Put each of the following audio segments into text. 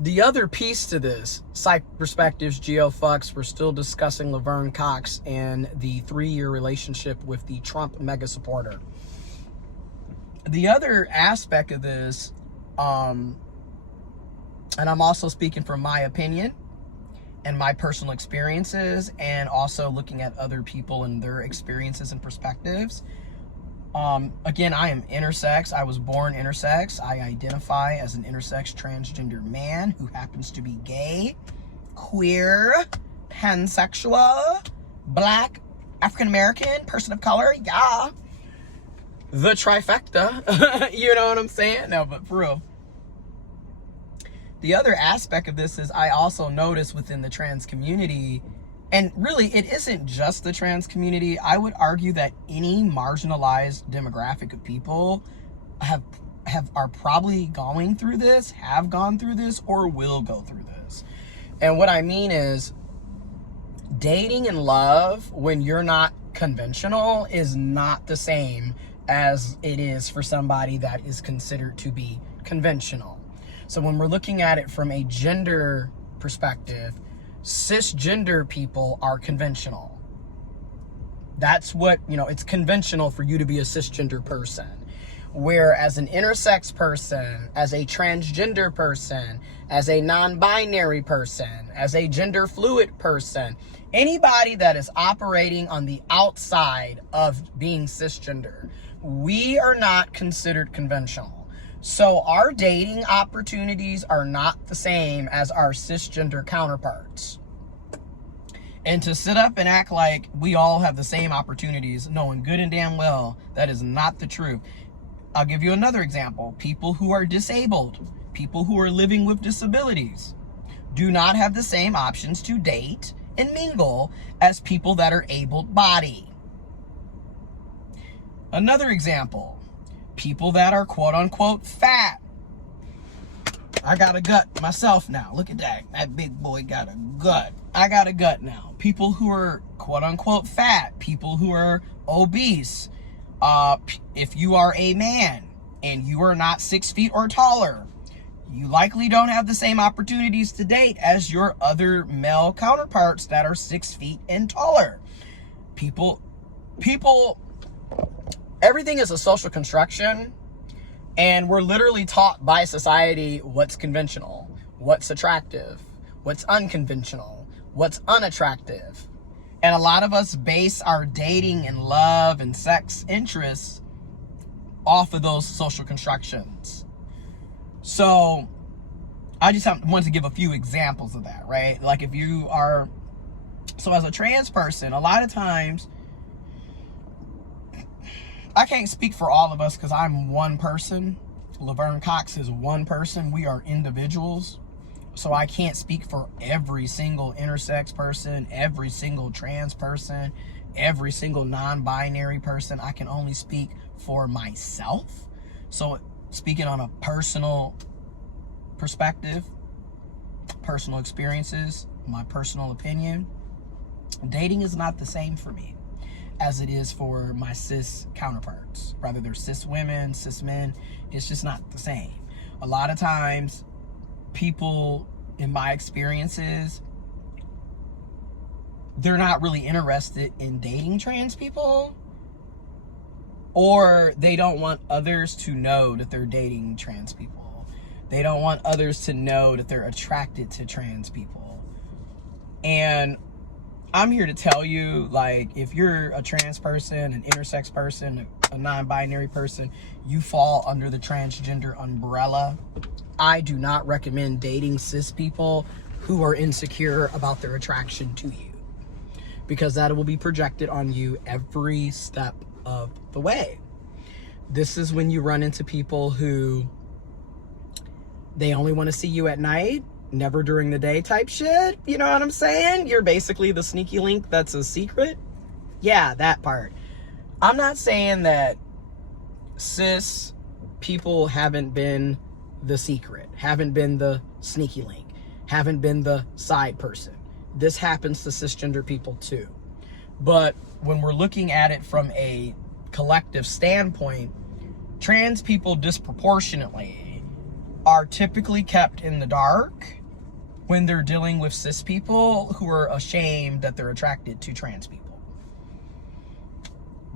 The other piece to this, psych perspectives, geofucks, we're still discussing Laverne Cox and the 3-year relationship with the Trump mega supporter. The other aspect of this, and I'm also speaking from my opinion and my personal experiences, and also looking at other people and their experiences and perspectives. Again, I am intersex. I was born intersex. I identify as an intersex transgender man who happens to be gay, queer, pansexual, black, African-American, person of color. Yeah. The trifecta. You know what I'm saying? No, but for real. The other aspect of this is I also notice within the trans community, and really, it isn't just the trans community. I would argue that any marginalized demographic of people are probably going through this, have gone through this, or will go through this. And what I mean is, dating and love when you're not conventional is not the same as it is for somebody that is considered to be conventional. So when we're looking at it from a gender perspective, cisgender people are conventional. That's what, it's conventional for you to be a cisgender person. Whereas an intersex person, as a transgender person, as a non-binary person, as a gender fluid person, anybody that is operating on the outside of being cisgender, we are not considered conventional. So our dating opportunities are not the same as our cisgender counterparts. And to sit up and act like we all have the same opportunities, knowing good and damn well that is not the truth. I'll give you another example. People who are disabled, people who are living with disabilities, do not have the same options to date and mingle as people that are able-bodied. Another example. People that are quote-unquote fat. I got a gut myself now. Look at that. That big boy got a gut. I got a gut now. People who are quote-unquote fat. People who are obese. If you are a man and you are not 6 feet or taller, you likely don't have the same opportunities to date as your other male counterparts that are 6 feet and taller. People, everything is a social construction, and we're literally taught by society what's conventional, what's attractive, what's unconventional, what's unattractive. And a lot of us base our dating and love and sex interests off of those social constructions. So I just wanted to give a few examples of that, right? Like if you are, so as a trans person, a lot of times, I can't speak for all of us because I'm one person. Laverne Cox is one person. We are individuals. So I can't speak for every single intersex person, every single trans person, every single non-binary person. I can only speak for myself. So speaking on a personal perspective, personal experiences, my personal opinion, dating is not the same for me as it is for my cis counterparts. Whether they're cis women, cis men, it's just not the same. A lot of times, people, in my experiences, they're not really interested in dating trans people, or they don't want others to know that they're dating trans people. They don't want others to know that they're attracted to trans people. And I'm here to tell you, like, if you're a trans person, an intersex person, a non-binary person, you fall under the transgender umbrella. I do not recommend dating cis people who are insecure about their attraction to you, because that will be projected on you every step of the way. This is when you run into people who, they only want to see you at night, never during the day type shit. You know what I'm saying? You're basically the sneaky link that's a secret. Yeah, that part. I'm not saying that cis people haven't been the secret, haven't been the sneaky link, haven't been the side person. This happens to cisgender people too. But when we're looking at it from a collective standpoint, trans people disproportionately are typically kept in the dark when they're dealing with cis people who are ashamed that they're attracted to trans people.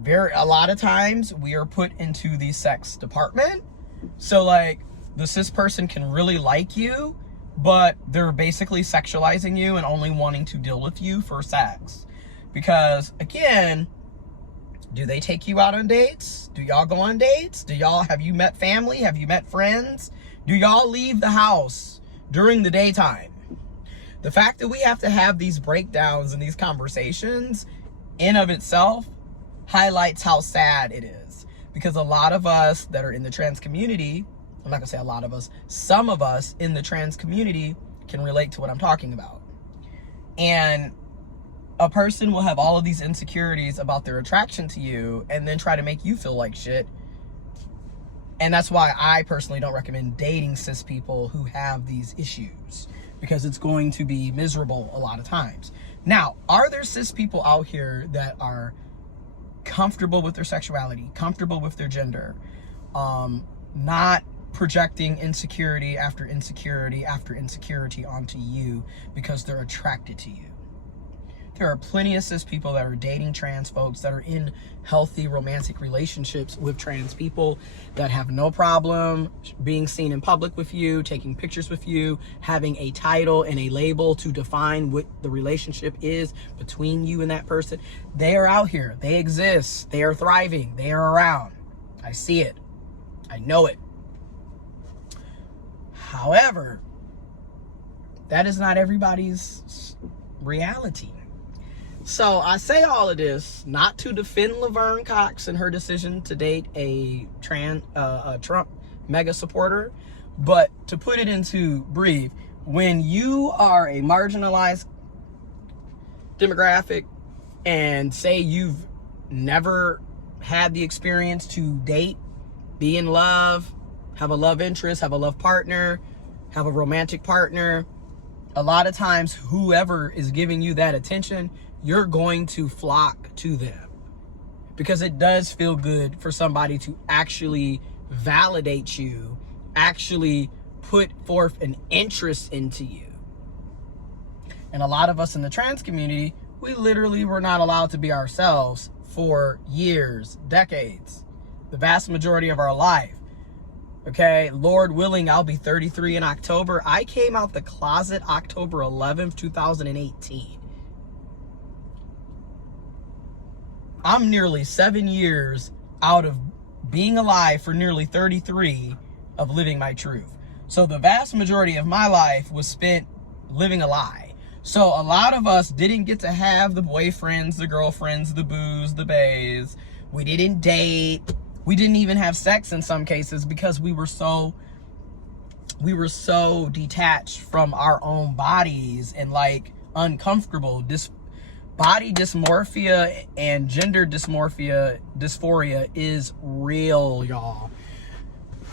A lot of times we are put into the sex department. So like the cis person can really like you, but they're basically sexualizing you and only wanting to deal with you for sex. Because again, do they take you out on dates? Do y'all go on dates? Have you met family? Have you met friends? Do y'all leave the house during the daytime? The fact that we have to have these breakdowns and these conversations in of itself highlights how sad it is. Because a lot of us that are in the trans community, I'm not gonna say a lot of us, some of us in the trans community can relate to what I'm talking about. And a person will have all of these insecurities about their attraction to you and then try to make you feel like shit. And that's why I personally don't recommend dating cis people who have these issues, because it's going to be miserable a lot of times. Now, are there cis people out here that are comfortable with their sexuality, comfortable with their gender, not projecting insecurity after insecurity after insecurity onto you because they're attracted to you? There are plenty of cis people that are dating trans folks, that are in healthy romantic relationships with trans people, that have no problem being seen in public with you, taking pictures with you, having a title and a label to define what the relationship is between you and that person. They are out here. They exist. They are thriving. They are around. I see it. I know it. However, that is not everybody's reality. So I say all of this not to defend Laverne Cox and her decision to date a Trump MAGA supporter, but to put it into brief. When you are a marginalized demographic and say you've never had the experience to date, be in love, have a love interest, have a love partner, have a romantic partner, a lot of times whoever is giving you that attention, you're going to flock to them, because it does feel good for somebody to actually validate you, actually put forth an interest into you. And a lot of us in the trans community, we literally were not allowed to be ourselves for years, decades, the vast majority of our life. Okay, Lord willing, I'll be 33 in October. I came out the closet October 11th, 2018. I'm nearly 7 years out of being alive for nearly 33 of living my truth. So the vast majority of my life was spent living a lie. So a lot of us didn't get to have the boyfriends, the girlfriends, the boos, the bays. We didn't date. We didn't even have sex in some cases because we were so detached from our own bodies and like uncomfortable. Body dysmorphia and gender dysphoria is real, y'all.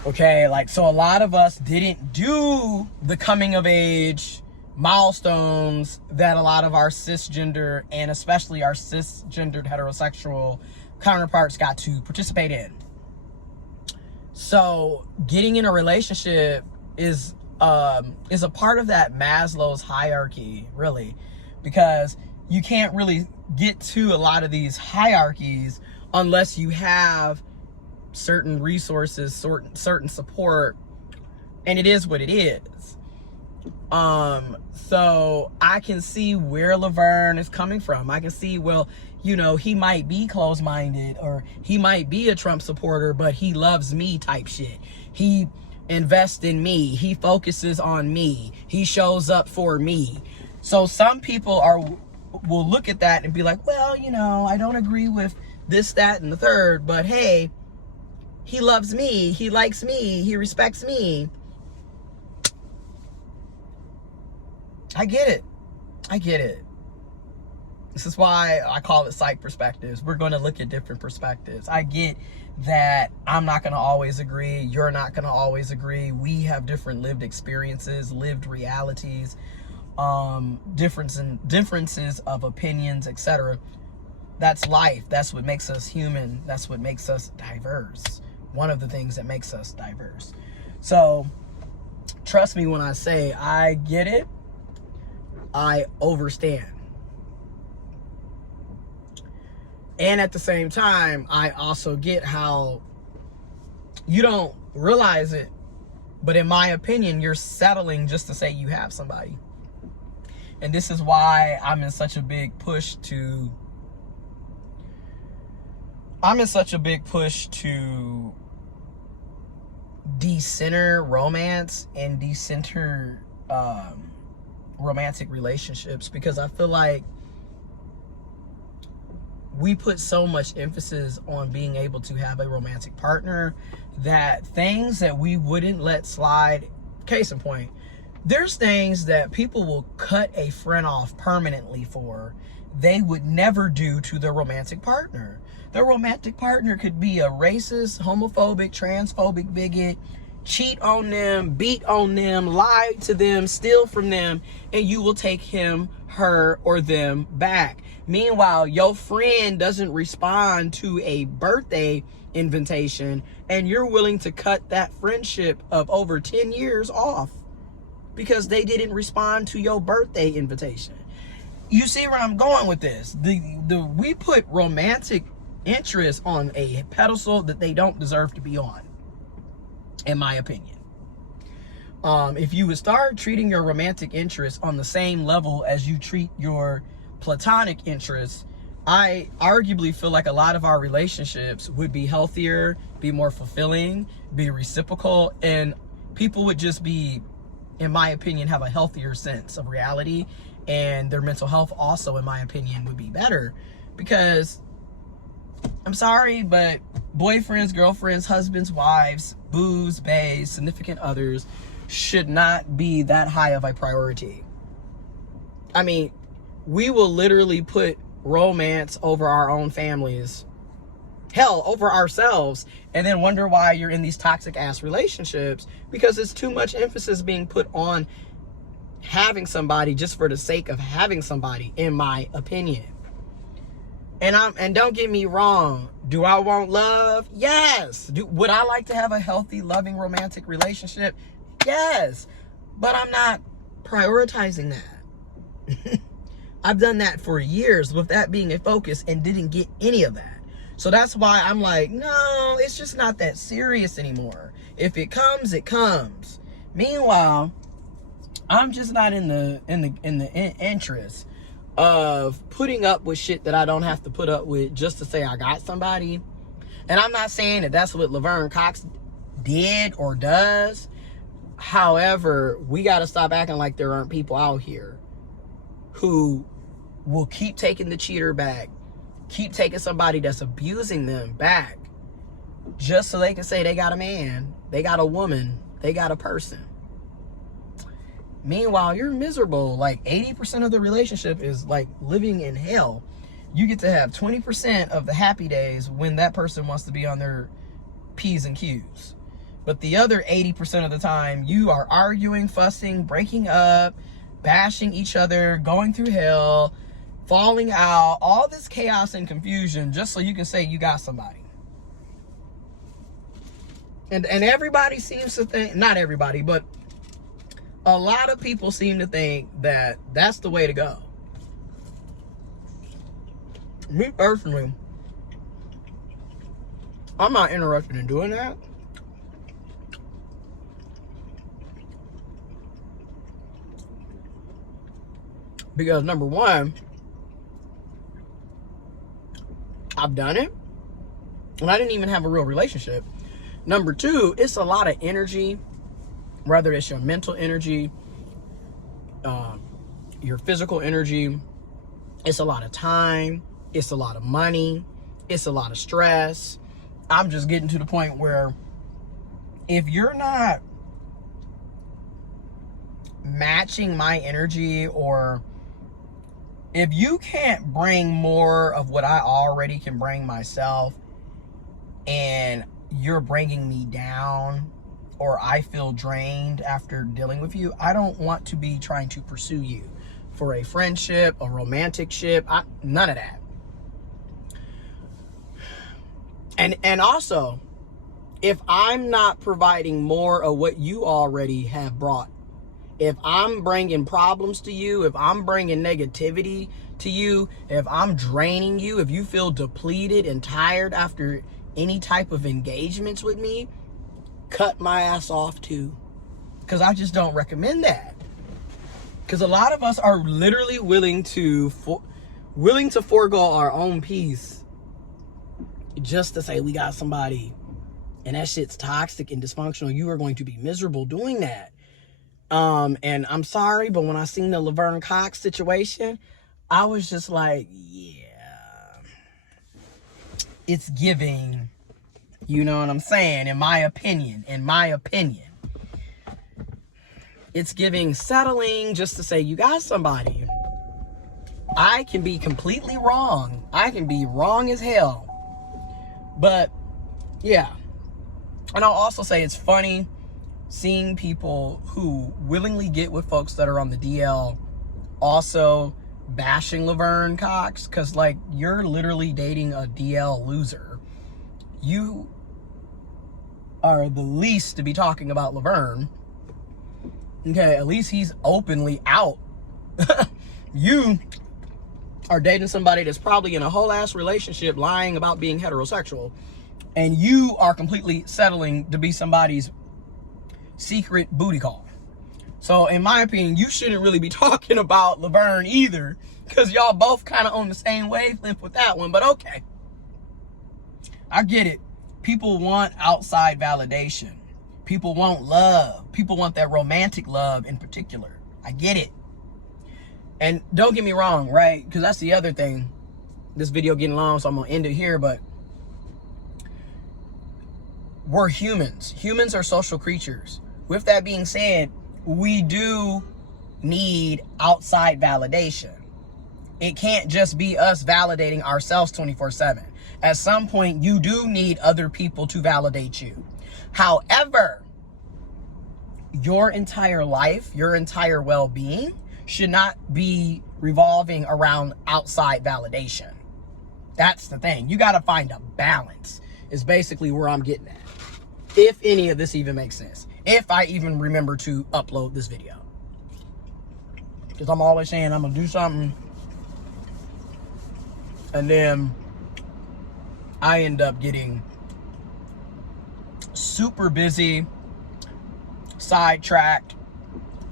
Okay, like, so a lot of us didn't do the coming of age milestones that a lot of our cisgender and especially our cisgendered heterosexual counterparts got to participate in. So getting in a relationship is a part of that Maslow's hierarchy, really, because you can't really get to a lot of these hierarchies unless you have certain resources, certain support, and it is what it is. So I can see where Laverne is coming from. I can see, well, you know, he might be closed-minded or he might be a Trump supporter, but he loves me type shit. He invests in me. He focuses on me. He shows up for me. So some people will look at that and be like, well, you know, I don't agree with this, that, and the third, but hey, he loves me. He likes me. He respects me. I get it. I get it. This is why I call it psych perspectives. We're going to look at different perspectives. I get that I'm not going to always agree. You're not going to always agree. We have different lived experiences, lived realities, differences of opinions, etc. That's life. That's what makes us human. That's what makes us diverse. One of the things that makes us diverse. So trust me when I say I get it. I overstand. And at the same time, I also get how you don't realize it, but in my opinion, you're settling just to say you have somebody. And this is why I'm in such a big push to decenter romance and decenter romantic relationships, because I feel like we put so much emphasis on being able to have a romantic partner that things that we wouldn't let slide, case in point, there's things that people will cut a friend off permanently for, they would never do to their romantic partner. Their romantic partner could be a racist, homophobic, transphobic bigot, cheat on them, beat on them, lie to them, steal from them, and you will take him, her, or them back. Meanwhile, your friend doesn't respond to a birthday invitation, and you're willing to cut that friendship of over 10 years off because they didn't respond to your birthday invitation. You see where I'm going with this? We put romantic interest on a pedestal that they don't deserve to be on, in my opinion. If you would start treating your romantic interest on the same level as you treat your platonic interests, I arguably feel like a lot of our relationships would be healthier, be more fulfilling, be reciprocal, and people would just be, in my opinion, have a healthier sense of reality, and their mental health also, in my opinion, would be better. Because I'm sorry, but boyfriends, girlfriends, husbands, wives, boos, baes, significant others should not be that high of a priority. I mean, we will literally put romance over our own families, hell, over ourselves, and then wonder why you're in these toxic ass relationships, because it's too much emphasis being put on having somebody just for the sake of having somebody, in my opinion. And don't get me wrong, do I want love? Yes. Would I like to have a healthy, loving, romantic relationship? Yes. But I'm not prioritizing that. I've done that for years with that being a focus and didn't get any of that. So that's why I'm like, no, it's just not that serious anymore. If it comes, it comes. Meanwhile, I'm just not in the interest of putting up with shit that I don't have to put up with just to say I got somebody. And I'm not saying that that's what Laverne Cox did or does. However, we got to stop acting like there aren't people out here who will keep taking the cheater back, keep taking somebody that's abusing them back, just so they can say they got a man, they got a woman, they got a person. Meanwhile, you're miserable. Like 80% of the relationship is like living in hell. You get to have 20% of the happy days when that person wants to be on their P's and Q's. But the other 80% of the time, you are arguing, fussing, breaking up, bashing each other, going through hell, falling out, all this chaos and confusion just so you can say you got somebody. And everybody seems to think, not everybody, but a lot of people seem to think that that's the way to go. Me personally, I'm not interested in doing that. Because number one, I've done it, and I didn't even have a real relationship. Number two, it's a lot of energy, whether it's your mental energy, your physical energy. It's a lot of time. It's a lot of money. It's a lot of stress. I'm just getting to the point where if you're not matching my energy, or if you can't bring more of what I already can bring myself, and you're bringing me down, or I feel drained after dealing with you, I don't want to be trying to pursue you for a friendship, a romantic ship, none of that. And also, if I'm not providing more of what you already have brought, if I'm bringing problems to you, if I'm bringing negativity to you, if I'm draining you, if you feel depleted and tired after any type of engagements with me, cut my ass off too. Because I just don't recommend that. Because a lot of us are literally willing to forego our own peace just to say we got somebody, and that shit's toxic and dysfunctional. You are going to be miserable doing that. And I'm sorry, but when I seen the Laverne Cox situation, I was just like, yeah, it's giving, you know what I'm saying? In my opinion, it's giving settling just to say you got somebody. I can be completely wrong. I can be wrong as hell. But yeah. And I'll also say it's funny seeing people who willingly get with folks that are on the DL also bashing Laverne Cox, because like, you're literally dating a DL loser. You are the least to be talking about Laverne. Okay, at least he's openly out. You are dating somebody that's probably in a whole ass relationship lying about being heterosexual, and you are completely settling to be somebody's secret booty call. So in my opinion, you shouldn't really be talking about Laverne either, because y'all both kind of on the same wavelength with that one. But okay, I get it. People want outside validation. People want love. People want that romantic love in particular. I get it. And don't get me wrong, right? Because that's the other thing. This video getting long, so I'm going to end it here. But we're humans. Humans are social creatures. With that being said, we do need outside validation. It can't just be us validating ourselves 24/7. At some point, you do need other people to validate you. However, your entire life, your entire well-being should not be revolving around outside validation. That's the thing. You got to find a balance, is basically where I'm getting at. If any of this even makes sense. If I even remember to upload this video. Because I'm always saying I'm going to do something, and then I end up getting super busy, sidetracked,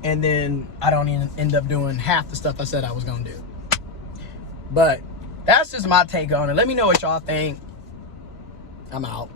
and then I don't even end up doing half the stuff I said I was going to do. But that's just my take on it. Let me know what y'all think. I'm out.